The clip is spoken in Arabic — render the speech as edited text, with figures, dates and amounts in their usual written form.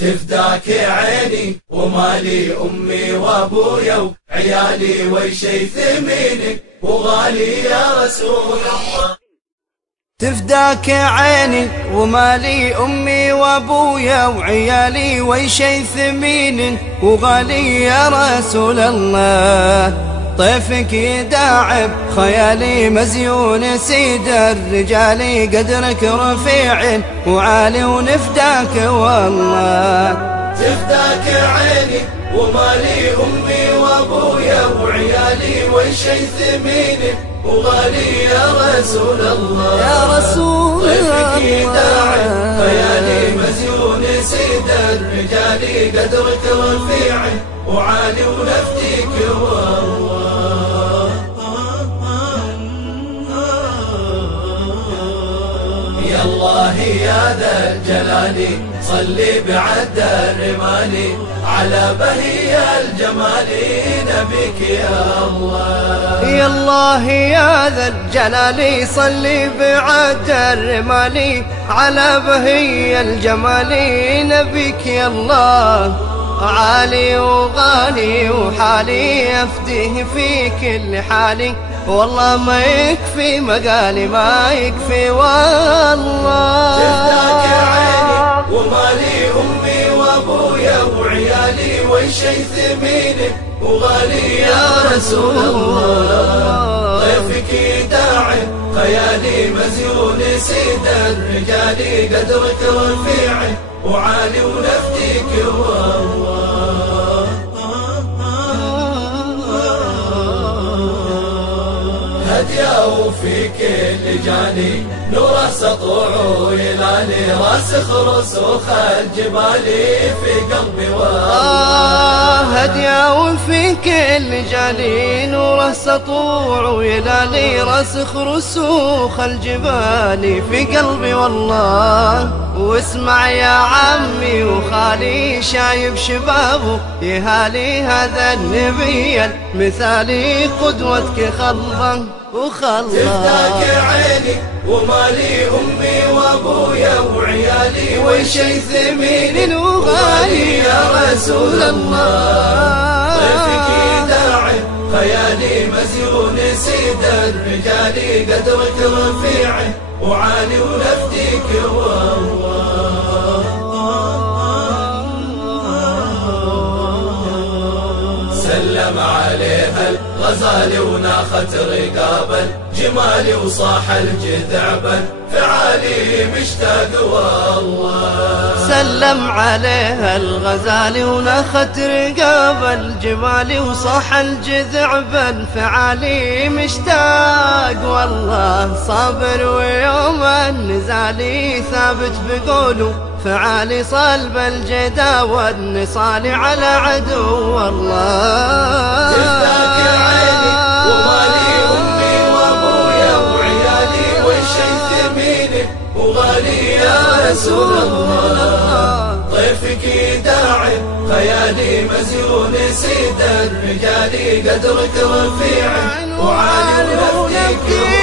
تفداك عيني ومالي أمي وأبويا وعيالي وشي ثمينك وغالي يا رسول الله. تفداك عيني ومالي أمي وأبويا وعيالي وشي ثمين وغالي يا رسول الله. طيفك يداعب خيالي مزيون سيد الرجال قدرك رفيع وعالي ونفداك والله. تفداك عيني ومالي أمي وأبويا وعيالي وشي ثمين وغالي يا رسول الله. يا رسول الله طيفك يداعب خيالي مزيون سيد الرجال قدرك رفيع وعالي ونفديك والله. يا الله يا ذا الجلال صلي بعد الرمال على بهي الجمال نبيك يا الله. يا الله يا ذا الجلال صلي بعد الرمال على بهي الجمال نبيك يا الله. عالي وغالي وحالي أفديه في كل حالي والله ما يكفي مقالي ما يكفي والله. تفداك عيني ومالي أمي وأبويا وعيالي وشي ثمينك وغالي يا رسول الله. طيفك يداعب خيالي مزيون سيد الرجال قدرك رفيع وعالي ونفديك والله. هدياه في كل جاني نور السطوع يلالي راسخ رسوخ الجبال في قلبي والله. هدياه في كل جاني نور السطوع يلالي راسخ رسوخ الجبال في قلبي والله. واسمع يا عمي وخالي شايب شبابه يهالي هذا النبي المثالي قدوتك خلظا وخلظا. تفداك عيني ومالي أمي وأبويا وعيالي وشي ثمين وغالي يا رسول الله. طيفك يداعب خيالي مزيون سيد الرجال قدرك رفيع وعالي ونفديك والله. سلم عليها الغزال وناخت رقابا جمالي وصاح الجذعبا فعالي مشتاق والله. سلم عليها الغزال وناخت رقاب الجمال وصاح الجذعبا فعالي مشتاق والله. صابر ويوم النزال ثابت بقوله فعالي صلب الجدا والنصال على عدو والله. تفداك عيني ومالي أمي وأبويا وعيالي وشي ثمينك وغالي يا رسول الله. طيفك يداعب خيالي مزيون سيد الرجال قدرك رفيع وعالي ونفديك